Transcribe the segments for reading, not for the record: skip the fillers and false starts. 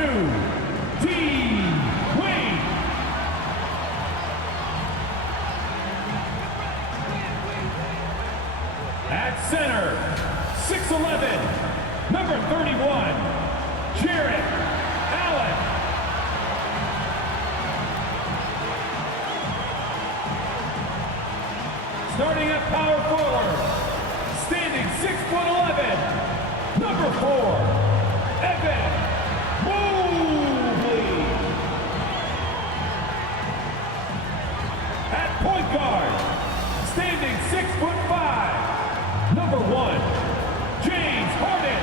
2, D-Wade. At center, 6'11", number 31, Jarrett Allen. Starting at power forward, standing 6'11", number 4, Evan Mobley. At point guard, standing 6'5", number 1, James Harden.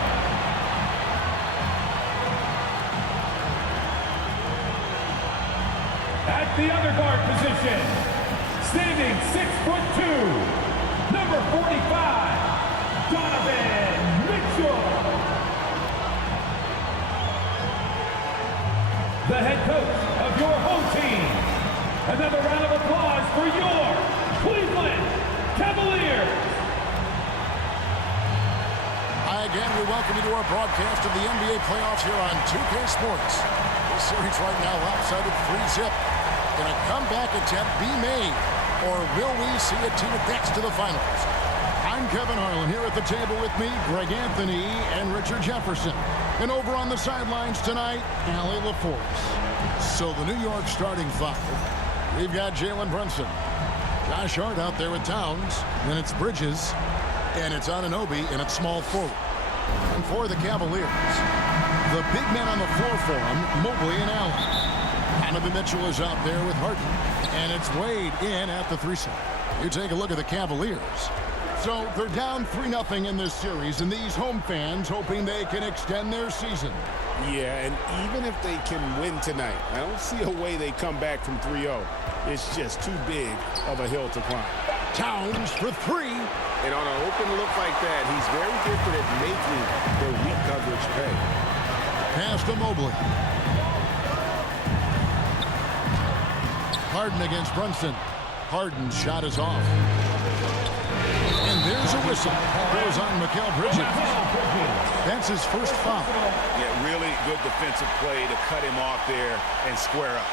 At the other guard position, standing 6'2", number 45, Donovan Mitchell. The head coach of your home team. Another round of applause for your Cleveland Cavaliers. Hi again, we welcome you to our broadcast of the NBA playoffs here on 2K Sports. This series right now lopsided 3-zip. Can a comeback attempt be made, or will we see a team advance to the finals? I'm Kevin Harlan here at the table with me, Greg Anthony and Richard Jefferson. And over on the sidelines tonight, Allie LaForce. So the New York starting five, we've got Jalen Brunson, Josh Hart out there with Towns, then it's Bridges, and it's Anunoby, and it's small forward. And for the Cavaliers, the big men on the floor for them, Mobley and Allen. Donovan Mitchell is out there with Harden, and it's Wade in at the 3-side. You take a look at the Cavaliers. So they're down 3-0 in this series, and these home fans hoping they can extend their season. Yeah, and even if they can win tonight, I don't see a way they come back from 3-0. It's just too big of a hill to climb. Towns for 3. And on an open look like that, he's very gifted at making their weak coverage pay. Pass to Mobley. Harden against Brunson. Harden's shot is off. And there's a whistle. Goes on Mikal Bridges. That's his first foul. Yeah, really good defensive play to cut him off there and square up.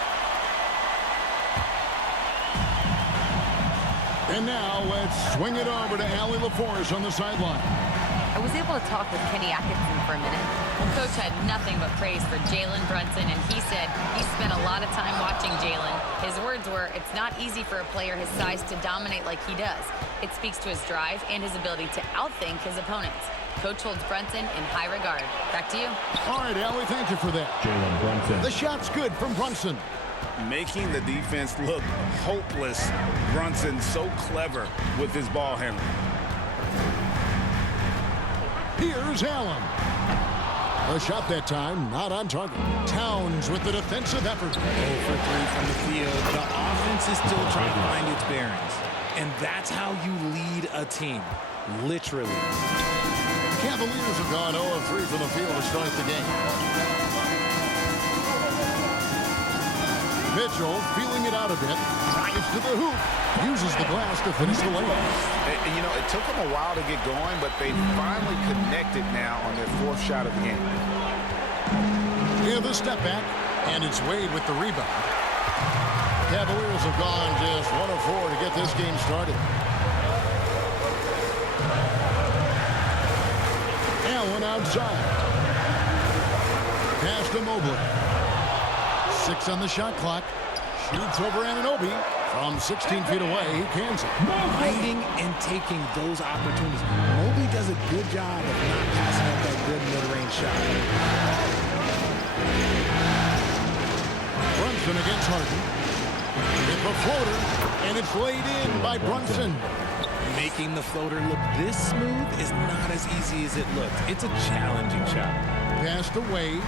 And now let's swing it over to Allie LaForce on the sideline. I was able to talk with Kenny Atkinson for a minute. Coach had nothing but praise for Jalen Brunson, and he said he spent a lot of time watching Jalen. His words were, it's not easy for a player his size to dominate like he does. It speaks to his drive and his ability to outthink his opponents. Coach holds Brunson in high regard. Back to you. All right, Allie, thank you for that. Jalen Brunson. The shot's good from Brunson. Making the defense look hopeless. Brunson so clever with his ball handling. Here's Allen. A shot that time, not on target. Towns with the defensive effort. 0 for 3 from the field. The offense is still trying to find its bearings. And that's how you lead a team. Literally. Cavaliers have gone 0 of 3 from the field to start the game. Mitchell feeling it out a bit. Drives to the hoop. Uses the glass to finish the layup. And, you know, it took them a while to get going, but they finally connected now on their 4th shot of the game. Yeah, the step back, and it's Wade with the rebound. Cavaliers have gone just 1 of 4 to get this game started. Allen outside. Pass to Mobley. 6 on the shot clock. Shoots over Anunoby. From 16 feet away, he cans it. Finding and taking those opportunities. Mobley does a good job of not passing up that good mid-range shot. Brunson against Harden. It's a floater, and it's laid in by Brunson. Making the floater look this smooth is not as easy as it looked. It's a challenging shot. Pass to Wade.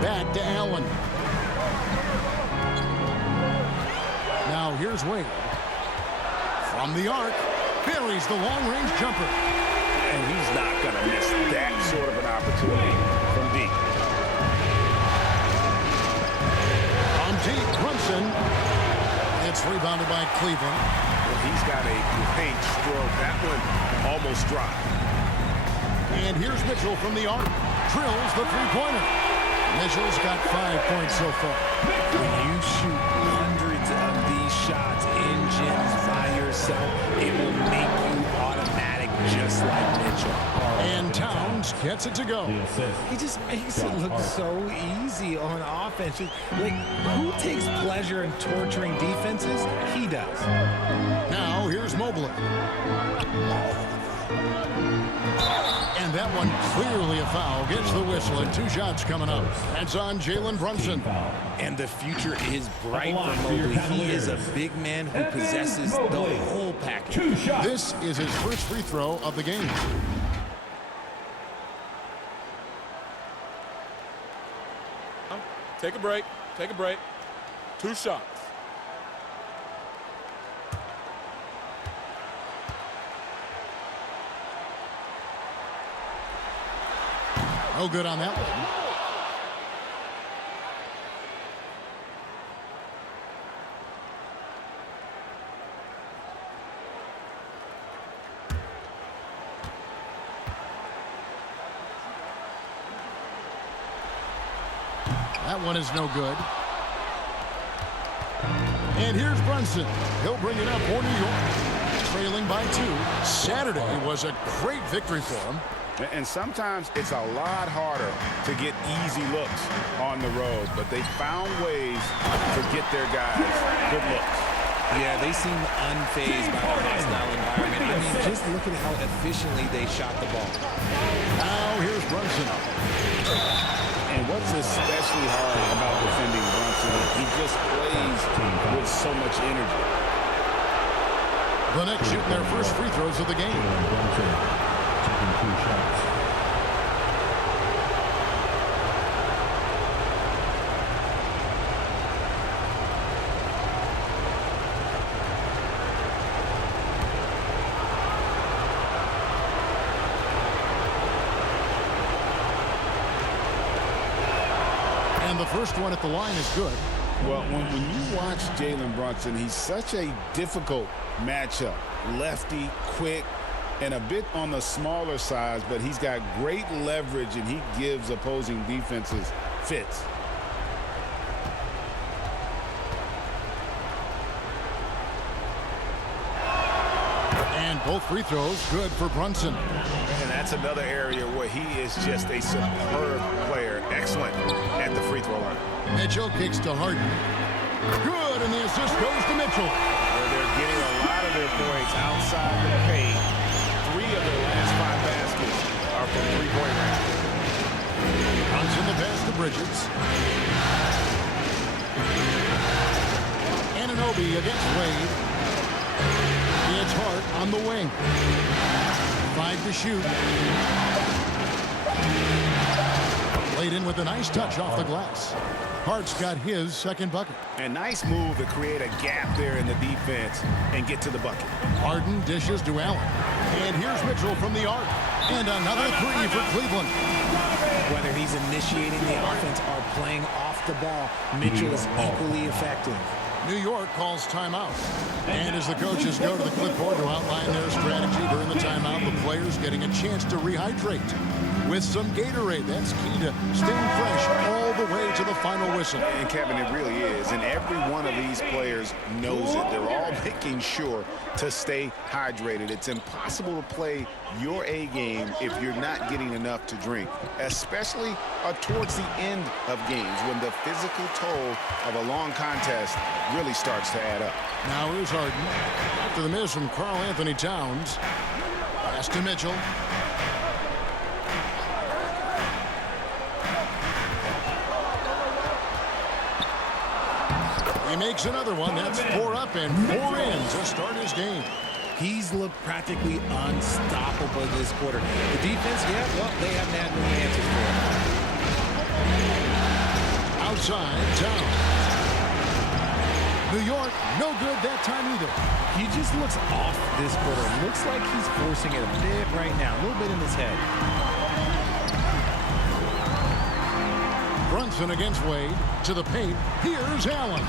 Back to Allen. Now here's Wade. From the arc, buries the long-range jumper. And he's not going to miss that sort of an opportunity from deep. On deep, Brunson. It's rebounded by Cleveland. Well, he's got a great stroke. That one almost dropped. And here's Mitchell from the arc. Drills the three-pointer. Mitchell's got 5 points so far. When you shoot hundreds of these shots in gyms by yourself, it will make you automatic just like Mitchell. And Towns gets it to go. He just makes it look so easy on offense. Like, who takes pleasure in torturing defenses? He does. Now, here's Mobley. And that one clearly a foul. Gets the whistle, and 2 shots coming up. That's on Jalen Brunson. And the future is bright for Mobley. He is a big man who possesses the whole package. 2 shots. This is his first free throw of the game. Take a break. Take a break. 2 shots. No good on that one. That one is no good. And here's Brunson. He'll bring it up for New York. Trailing by 2. Saturday was a great victory for him. And sometimes it's a lot harder to get easy looks on the road, but they found ways to get their guys good looks. Yeah, they seem unfazed by the hostile environment. I mean, just look at how efficiently they shot the ball. Now here's Brunson. And what's especially hard about defending Brunson, he just plays with so much energy. The Knicks shooting their first free throws of the game. Taking 2 shots. And the first one at the line is good. Well, when you watch Jalen Brunson, he's such a difficult matchup. Lefty, quick, and a bit on the smaller size, but he's got great leverage, and he gives opposing defenses fits. And both free throws good for Brunson. And that's another area where he is just a superb player. Excellent at the free throw line. Mitchell kicks to Harden. Good, and the assist goes to Mitchell. Where they're getting a lot of their points outside the paint. 3 of their last 5 baskets are from three-point range. Brunson the pass to Bridges. Anunoby against Wade. It's Hart on the wing. 5 to shoot. Laid in with a nice touch off the glass. Hart's got his second bucket. A nice move to create a gap there in the defense and get to the bucket. Harden dishes to Allen. And here's Mitchell from the arc. And another 3 for Cleveland. Whether he's initiating the offense or playing off the ball, Mitchell is equally effective. New York calls timeout. And as the coaches go to the clipboard to outline their strategy during the timeout, the players getting a chance to rehydrate with some Gatorade. That's key to staying fresh all the way to the final whistle. And Kevin, it really is. And every one of these players knows it. They're all making sure to stay hydrated. It's impossible to play your A game if you're not getting enough to drink, especially towards the end of games when the physical toll of a long contest really starts to add up. Now here's Harden. After the miss from Karl Anthony Towns. Pass to Mitchell. He makes another one. That's 4 up and 4 in to start his game. He's looked practically unstoppable this quarter. The defense, yeah, well, they haven't had many answers for him. Outside, Towns. New York, no good that time either. He just looks off this quarter. Looks like he's forcing it a bit right now, a little bit in his head. Brunson against Wade. To the paint. Here's Allen.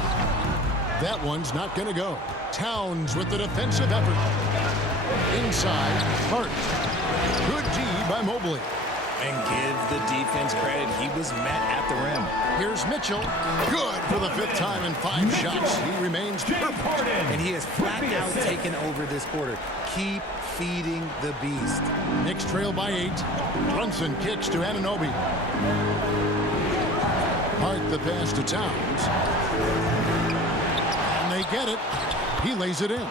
That one's not going to go. Towns with the defensive effort. Inside, Hart. Good D by Mobley. And give the defense credit. He was met at the rim. Here's Mitchell. Good for the 5th time in 5 shots. He remains perfect. And he has flat out taken over this quarter. Keep feeding the beast. Knicks trail by 8. Brunson kicks to Anunoby. Hart the pass to Towns. And they get it. He lays it in.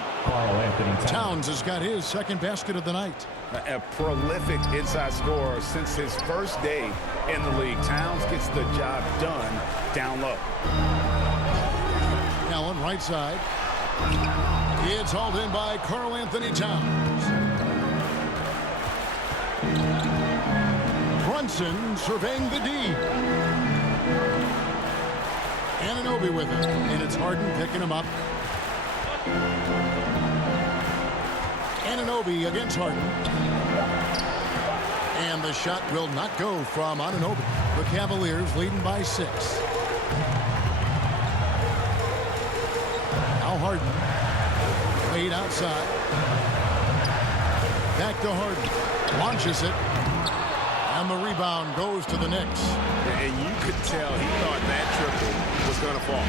Towns has got his 2nd basket of the night. A prolific inside scorer since his first day in the league. Towns gets the job done down low. Allen right side. It's hauled in by Karl Anthony Towns. Brunson surveying the D. Anunoby with it. And it's Harden picking him up. Anunoby against Harden. And the shot will not go from Anunoby. The Cavaliers leading by 6. Now Harden. Wade outside. Back to Harden. Launches it. And the rebound goes to the Knicks. And you could tell he thought that triple was going to fall.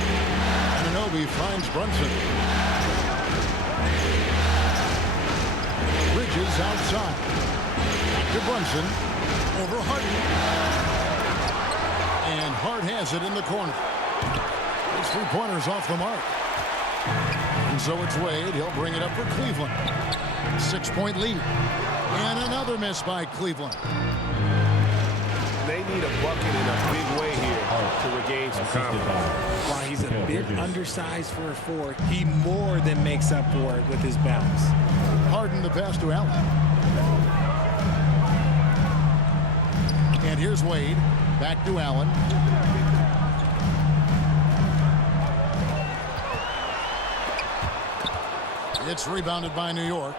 Anunoby finds Brunson. Bridges outside. Back to Brunson. Over Harden. And Hart has it in the corner. It's 3-pointers off the mark. And so it's Wade. He'll bring it up for Cleveland. 6-point lead. And another miss by Cleveland. They need a bucket in a big way here to regain some confidence. While he's a bit undersized for a 4, he more than makes up for it with his bounce. Harden the pass to Allen. And here's Wade. Back to Allen. It's rebounded by New York.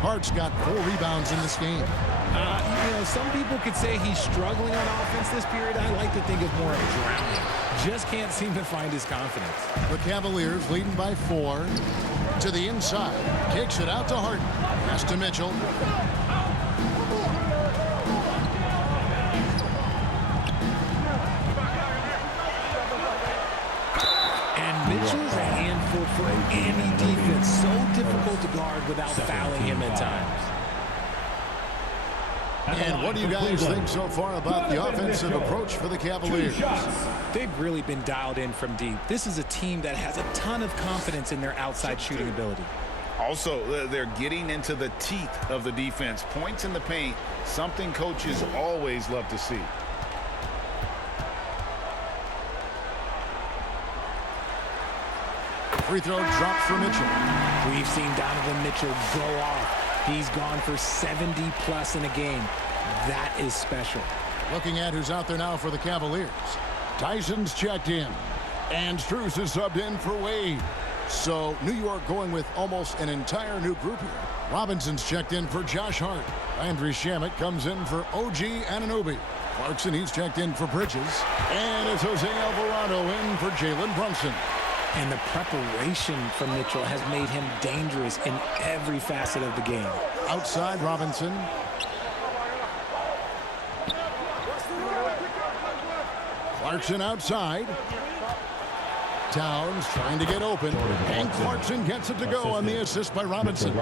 Hart's got 4 rebounds in this game. You know, some people could say he's struggling on offense this period. I like to think of more of drowning. Just can't seem to find his confidence. The Cavaliers leading by 4. To the inside. Kicks it out to Harden. Pass to Mitchell. And Mitchell's a handful for any defense. So difficult to guard without fouling him at times. And what do you guys think so far about the offensive approach for the Cavaliers? They've really been dialed in from deep. This is a team that has a ton of confidence in their outside shooting ability. Also, they're getting into the teeth of the defense. Points in the paint, something coaches always love to see. Free throw drops for Mitchell. We've seen Donovan Mitchell go off. He's gone for 70+ in a game. That is special. Looking at who's out there now for the Cavaliers. Tyson's checked in. And Strus is subbed in for Wade. So New York going with almost an entire new group here. Robinson's checked in for Josh Hart. Landry Shamet comes in for OG Anunoby. Clarkson, he's checked in for Bridges. And it's Jose Alvarado in for Jalen Brunson. And the preparation from Mitchell has made him dangerous in every facet of the game. Outside Robinson. Clarkson outside. Towns trying to get open. And Clarkson gets it to go on the assist by Robinson.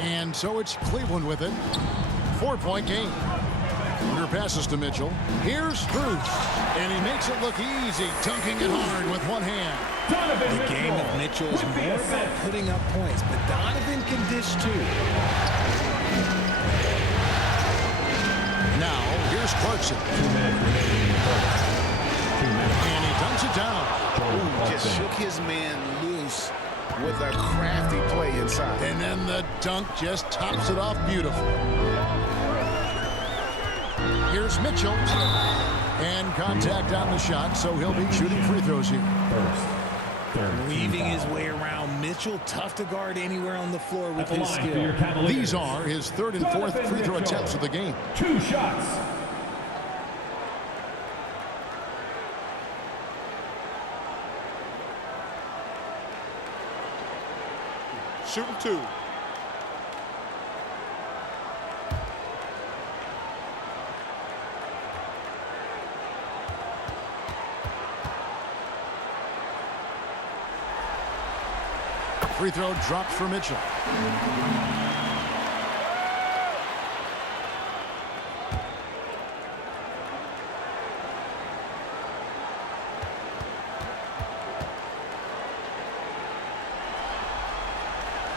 And so it's Cleveland with it. 4-point game. Under passes to Mitchell. Here's Strus. And he makes it look easy, dunking it hard with one hand. The game of Mitchell is more about putting up points, but Donovan can dish too. Now, here's Clarkson. 2 minutes remaining in the first. 2 minutes. And he dunks it down. Just shook his man loose with a crafty play inside. And then the dunk just tops it off beautiful. Here's Mitchell. And contact on the shot, so he'll be shooting free throws here. Weaving his way around. Mitchell, tough to guard anywhere on the floor with his skill. These are his 3rd and 4th free throw attempts of the game. 2 shots. Shooting 2. Free throw drops for Mitchell.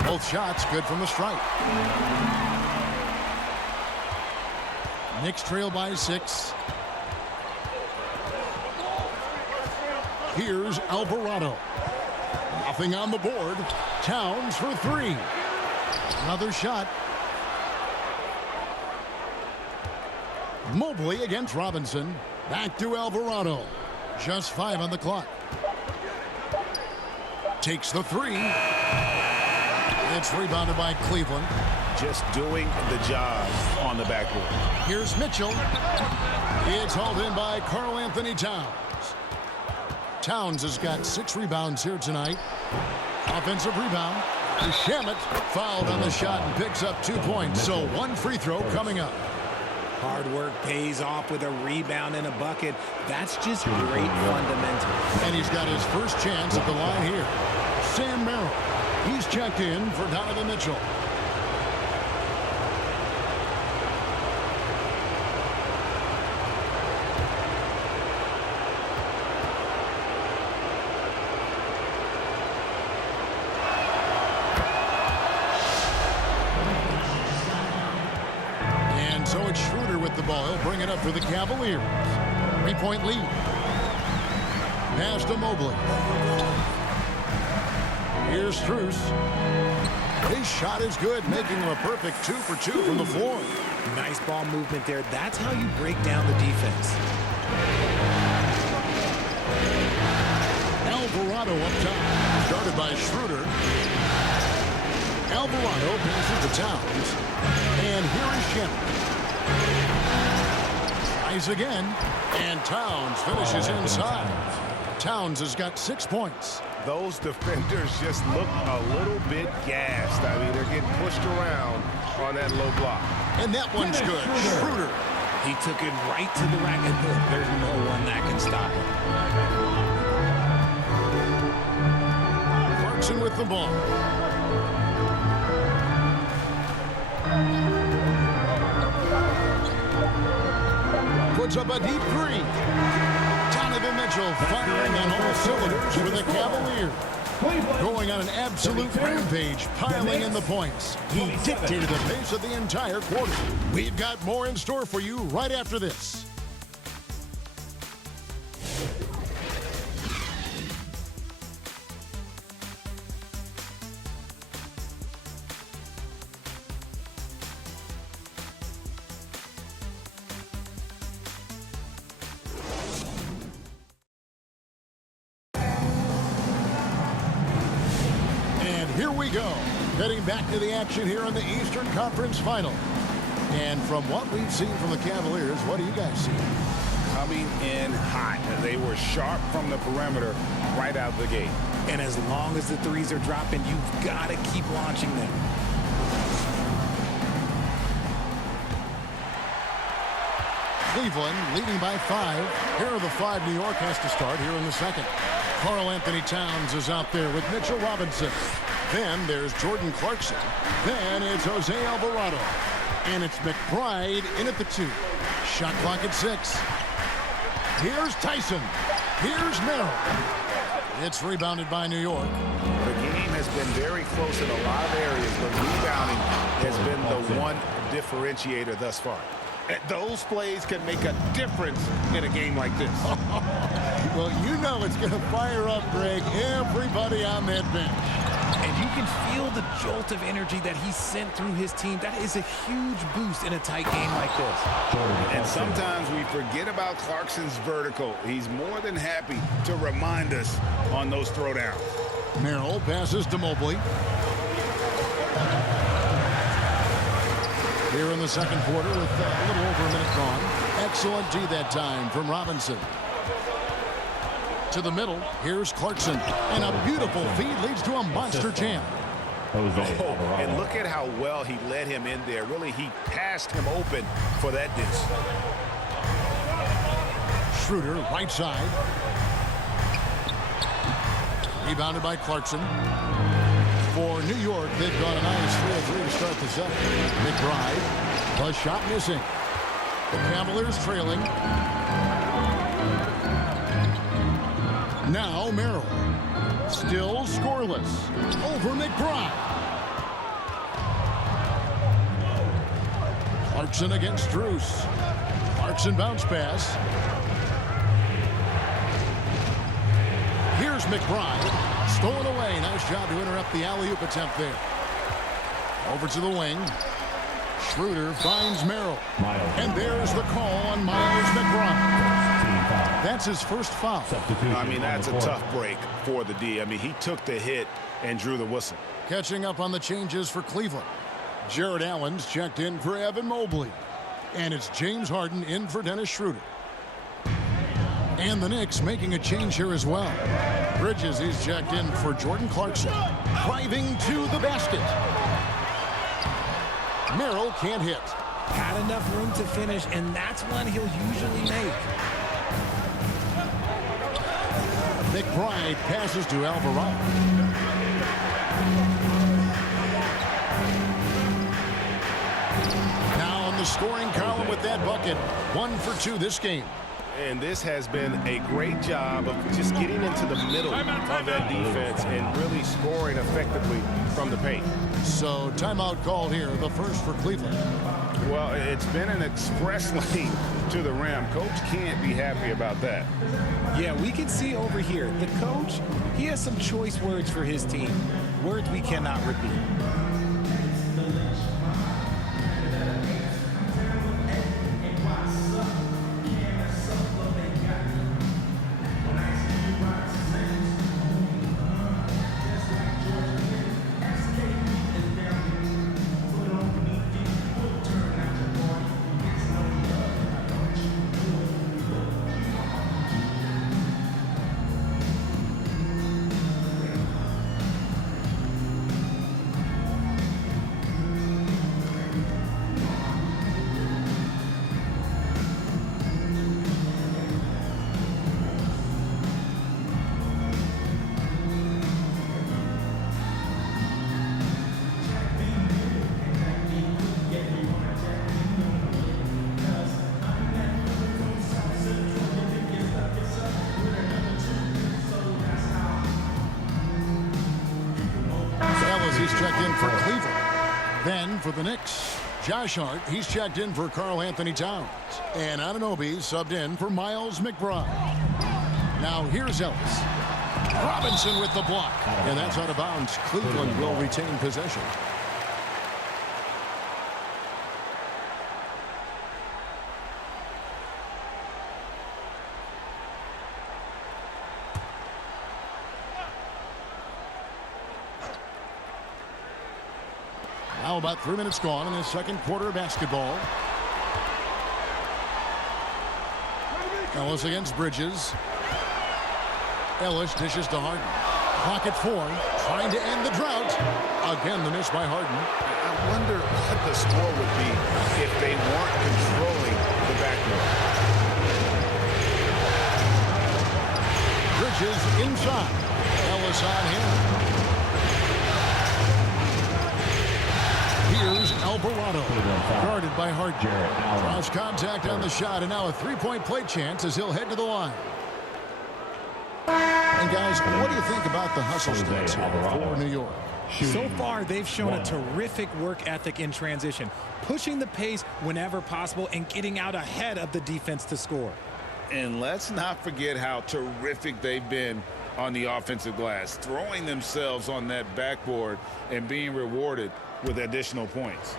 Both shots good from the stripe. Knicks trail by 6. Here's Alvarado. Nothing on the board. Towns for 3. Another shot. Mobley against Robinson. Back to Alvarado. Just 5 on the clock. Takes the 3. It's rebounded by Cleveland. Just doing the job on the backboard. Here's Mitchell. It's hauled in by Karl Anthony Towns. Towns has got 6 rebounds here tonight. Offensive rebound. Shamet fouled on the shot and picks up 2 points. So 1 free throw coming up. Hard work pays off with a rebound and a bucket. That's just great fundamentals. And he's got his first chance at the line here. Sam Merrill. He's checked in for Donovan Mitchell. And so it's Schroeder with the ball. He'll bring it up for the Cavaliers. 3-point lead. Pass to Mobley. Here's Strus. His shot is good, making him a perfect 2 for 2 from the floor. Nice ball movement there. That's how you break down the defense. Alvarado up top. Started by Schroeder. Alvarado passes to Towns. And here is Shamet. Tries again. And Towns finishes inside. Towns has got 6 points. Those defenders just look a little bit gassed. I mean, they're getting pushed around on that low block. And that one's good. Schroeder. He took it right to the rack, and there's no one that can stop him. Clarkson with the ball. Puts up a deep 3. Donovan Mitchell firing on all cylinders for the Cavaliers. Going on an absolute rampage, piling in the points. He dictated the pace of the entire quarter. We've got more in store for you right after this. Here we go, getting back to the action here in the Eastern Conference Final. And from what we've seen from the Cavaliers, what do you guys see? Coming in hot. They were sharp from the perimeter right out the gate. And as long as the threes are dropping, you've got to keep launching them. Cleveland leading by 5. Here are the 5 New York has to start here in the second. Karl Anthony Towns is out there with Mitchell Robinson. Then there's Jordan Clarkson. Then it's Jose Alvarado. And it's McBride in at the 2. Shot clock at 6. Here's Tyson. Here's Merrill. It's rebounded by New York. The game has been very close in a lot of areas, but rebounding has been the one differentiator thus far. Those plays can make a difference in a game like this. Well, you know it's going to fire up, Greg, everybody on that bench. And you can feel the jolt of energy that he sent through his team. That is a huge boost in a tight game like this. And sometimes we forget about Clarkson's vertical. He's more than happy to remind us on those throwdowns. Merrill passes to Mobley. Here in the second quarter with a little over a minute gone. Excellent D that time from Robinson. To the middle, here's Clarkson. And a beautiful feed leads to a monster jam. And look at how well he led him in there. Really, he passed him open for that dish. Schroeder, right side. Rebounded by Clarkson. For New York, they've gone a nice 3-3 to start the second. McBride, the shot missing. The Cavaliers trailing. Now Merrill. Still scoreless. Over McBride. Clarkson against Strus. Clarkson bounce pass. Here's McBride. Stolen away. Nice job to interrupt the alley-oop attempt there. Over to the wing. Schroeder finds Merrill. And there's the call on Miles McBride. That's his first foul. I mean, that's a tough break for the D. I mean, he took the hit and drew the whistle. Catching up on the changes for Cleveland. Jared Allen's checked in for Evan Mobley. And it's James Harden in for Dennis Schroeder. And the Knicks making a change here as well. Bridges, he's checked in for Jordan Clarkson. Driving to the basket. Merrill can't hit. Had enough room to finish, and that's one he'll usually make. McBride passes to Alvarado. Now on the scoring column with that bucket. 1 for 2 this game. And this has been a great job of just getting into the middle of that defense and really scoring effectively from the paint. So timeout called here, the first for Cleveland. Well, it's been an express lane to the rim. Coach can't be happy about that. Yeah, we can see over here, the coach, he has some choice words for his team. Words we cannot repeat. He's checked in for Cleveland. Then for the Knicks, Josh Hart, he's checked in for Karl Anthony Towns. And Anunoby subbed in for Miles McBride. Now here's Ellis. Robinson with the block. And that's out of bounds. Cleveland will retain possession. Now about 3 minutes gone in the second quarter of basketball. Ellis against Bridges. Ellis dishes to Harden. Pocket 4, trying to end the drought. Again, the miss by Harden. I wonder what the score would be if they weren't controlling the backcourt. Bridges inside. Ellis on him. Here's Alvarado, guarded by Harden. Cross contact on the shot, and now a three-point play chance as he'll head to the line. And guys, what do you think about the hustle stance here for New York? So far, they've shown a terrific work ethic in transition, pushing the pace whenever possible and getting out ahead of the defense to score. And let's not forget how terrific they've been on the offensive glass, throwing themselves on that backboard and being rewarded with additional points.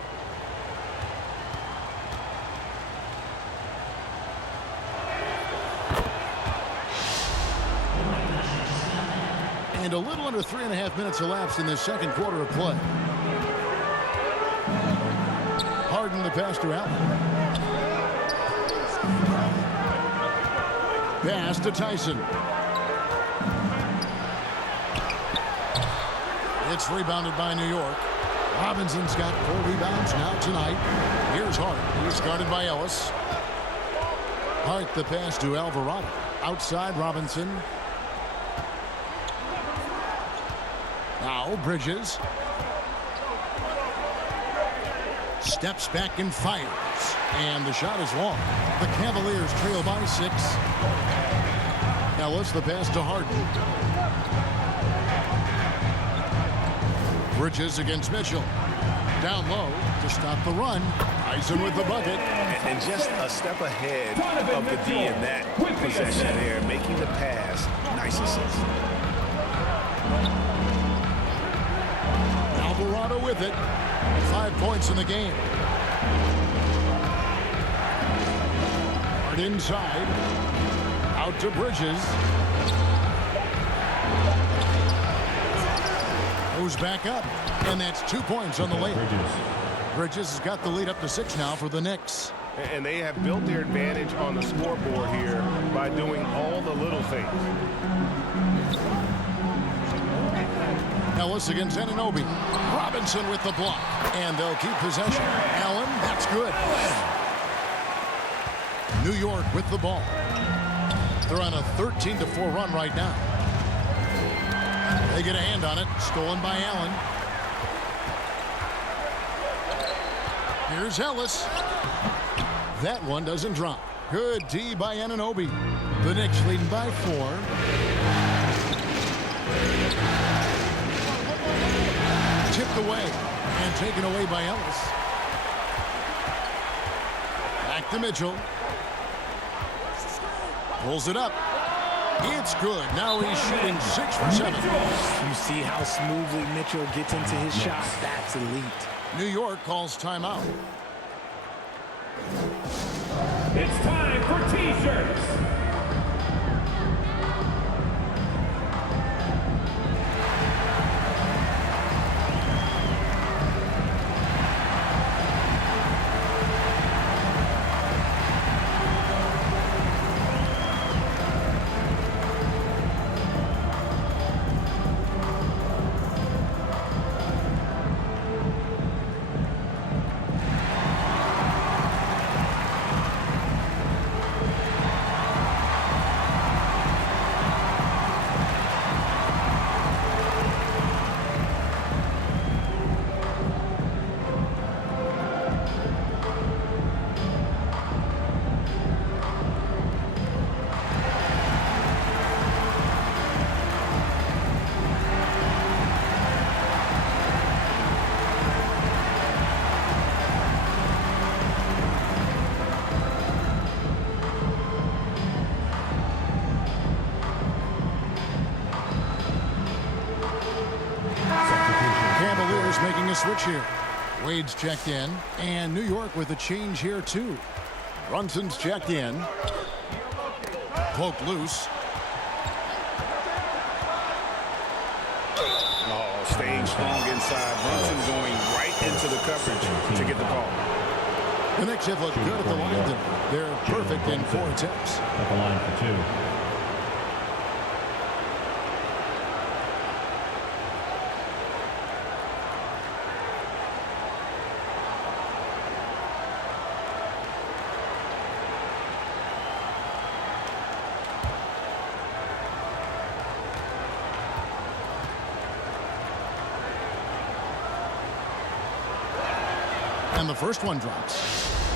And a little under 3.5 minutes elapsed in this second quarter of play. Harden the pass to Allen. Pass to Tyson. It's rebounded by New York. Robinson's got 4 rebounds now tonight. Here's Hart. He's guarded by Ellis. Hart the pass to Alvarado. Outside Robinson. Now Bridges. Steps back and fires. And the shot is long. The Cavaliers trail by 6. Ellis, the pass to Harden. Bridges against Mitchell. Down low to stop the run. Eisen with the bucket. And just a step ahead of the D in that possession there, making the pass. Nice assist. Alvarado with it. 5 points in the game. Hard inside. Out to Bridges. Goes back up. And that's 2 points on the layup. Bridges has got the lead up to 6 now for the Knicks. And they have built their advantage on the scoreboard here by doing all the little things. Ellis against Anunoby. Robinson with the block. And they'll keep possession. Allen, that's good. New York with the ball. They're on a 13-4 run right now. They get a hand on it. Stolen by Allen. Here's Ellis. That one doesn't drop. Good D by Anunoby. The Knicks leading by 4. Tipped away and taken away by Ellis. Back to Mitchell. Pulls it up. It's good. Now he's shooting 6 for 7. You see how smoothly Mitchell gets into his shot. That's elite. New York calls timeout. It's time for T-shirts. Cavaliers making a switch here. Wade's checked in, and New York with a change here too. Brunson's checked in. Poked loose. Oh, staying strong inside. Brunson going right into the coverage to get the call. The Knicks have looked good at the line tonight. They're perfect in 4 attempts. At the line for 2. And the first one drops.